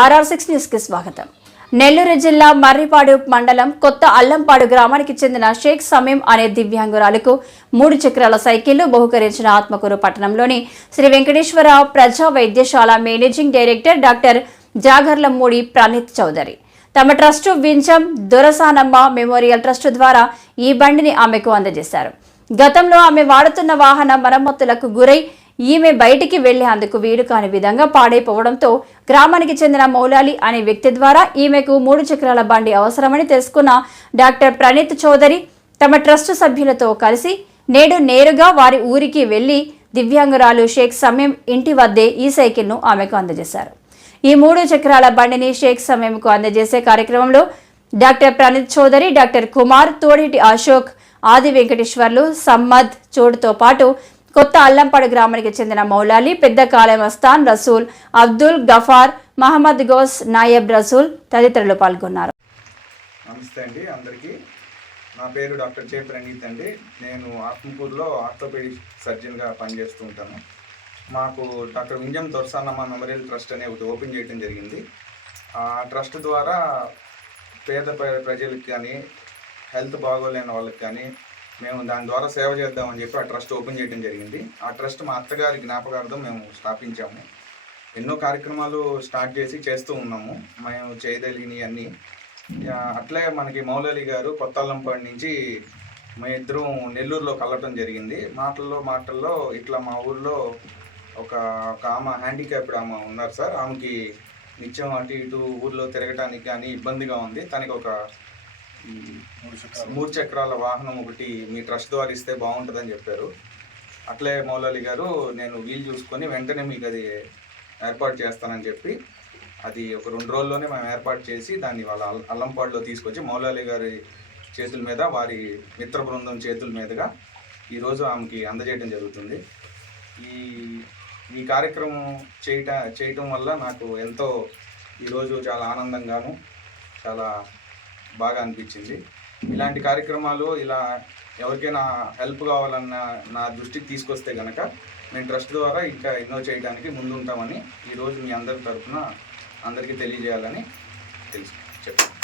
RR six న్యూస్కి స్వాగతం. నెల్లూరు జిల్లా మర్రిపాడు మండలం కొత్త అల్లంపాడు గ్రామానికి చెందిన షేక్ సమీం అనే దివ్యాంగురాలకు మూడు చక్రాల సైకిళ్ళు బహుకరించిన ఆత్మకూరు పట్టణంలోని శ్రీ వెంకటేశ్వర ప్రజా వైద్యశాల managing director doctor Jagarlamudi Praneeth Chowdary. తమ trust Vinjam Dorasanamma memorial trust ద్వారా ఈ బండిని ఆమెకు అందజేశారు. గతంలో ఆమె వాడుతున్న వాహన మరమ్మతులకు గురై ఈమె బయటికి వెళ్ళేందుకు వీలు కాని విధంగా పాడైపోవడంతో గ్రామానికి చెందిన మౌలాలి అనే వ్యక్తి ద్వారా ఈమెకు మూడు చక్రాల బండి అవసరమని తెలుసుకున్న డాక్టర్ ప్రణీత్ చౌదరి తమ ట్రస్ట్ సభ్యులతో కలిసి నేడు నేరుగా వారి ఊరికి వెళ్ళి దివ్యాంగురాలు షేక్ సమయం ఇంటి వద్దే ఈ సైకిల్ను ఆమెకు అందజేశారు. ఈ మూడు చక్రాల బండిని షేక్ సమయంకు అందజేసే కార్యక్రమంలో డాక్టర్ ప్రణీత్ చౌదరి డాక్టర్ కుమార్ తోడిటి అశోక్ ఆది వెంకటేశ్వర్లు సమ్మద్ చోడుతో పాటు కొత్త అల్లంపాడు గ్రామానికి చెందిన మౌలాలి పెద్ద కాళమస్తాన్ రసూల్ అబ్దుల్ గఫార్ మహమ్మద్ గోస్ నాయబ్ రసూల్ తదితరులు పాల్గొన్నారు. నమస్తే అండి అందరికీ. నా పేరు డాక్టర్ చే ప్రణీత్ అండి. నేను ఆత్మకూరులో ఆర్థోపెడిక్ సర్జన్గా పనిచేస్తూ ఉంటాను. మాకు doctor Vinjam Dorasanamma memorial trust అనే ఒకటి ఓపెన్ చేయడం జరిగింది. ఆ ట్రస్ట్ ద్వారా పేద ప్ర- ప్రజలకు కానీ హెల్త్ బాగోలేని వాళ్ళకి కానీ మేము దాని ద్వారా సేవ చేద్దామని చెప్పి ఆ ట్రస్ట్ ఓపెన్ చేయడం జరిగింది. ఆ ట్రస్ట్ మా అత్తగారి జ్ఞాపకార్థం మేము స్థాపించాము. ఎన్నో కార్యక్రమాలు స్టార్ట్ చేసి చేస్తూ ఉన్నాము. మేము చేయదలిగినవి అన్నీ. అట్లే మనకి మౌలలి గారు కొత్త నుంచి మా ఇద్దరం నెల్లూరులో కలవటం జరిగింది. మాటల్లో మాటల్లో ఇట్లా మా ఊర్లో ఒక ఒక ఆమె హ్యాండిక్యాప్డ్ ఆమె ఉన్నారు సార్. ఆమెకి నిత్యం అటు ఇటు ఊర్లో తిరగటానికి కానీ ఇబ్బందిగా ఉంది. తనకి ఒక మూడు చక్రాల. వాహనం ఒకటి మీ ట్రస్ట్ ద్వారా ఇస్తే బాగుంటుందని చెప్పారు. అట్లే మౌలాలి గారు నేను వీలు చూసుకొని వెంటనే మీకు అది ఏర్పాటు చేస్తానని చెప్పి అది ఒక రెండు రోజుల్లోనే మేము ఏర్పాటు చేసి దాన్ని వాళ్ళ అల్లంపాడులో తీసుకొచ్చి మౌలాలి గారి చేతుల మీద వారి మిత్ర బృందం చేతుల మీదుగా ఈరోజు ఆమెకి అందజేయడం జరుగుతుంది. ఈ ఈ కార్యక్రమం చేయట చేయటం వల్ల నాకు ఎంతో ఈరోజు చాలా ఆనందంగాను చాలా బాగా అనిపించింది. ఇలాంటి కార్యక్రమాలు ఇలా ఎవరికైనా హెల్ప్ కావాలన్న నా దృష్టికి తీసుకొస్తే కనుక నేను ట్రస్ట్ ద్వారా ఇంకా ఎన్నో చేయడానికి ముందుంటామని ఈరోజు మీ అందరి తరఫున అందరికీ తెలియజేయాలని తెలుసు చెప్పాను.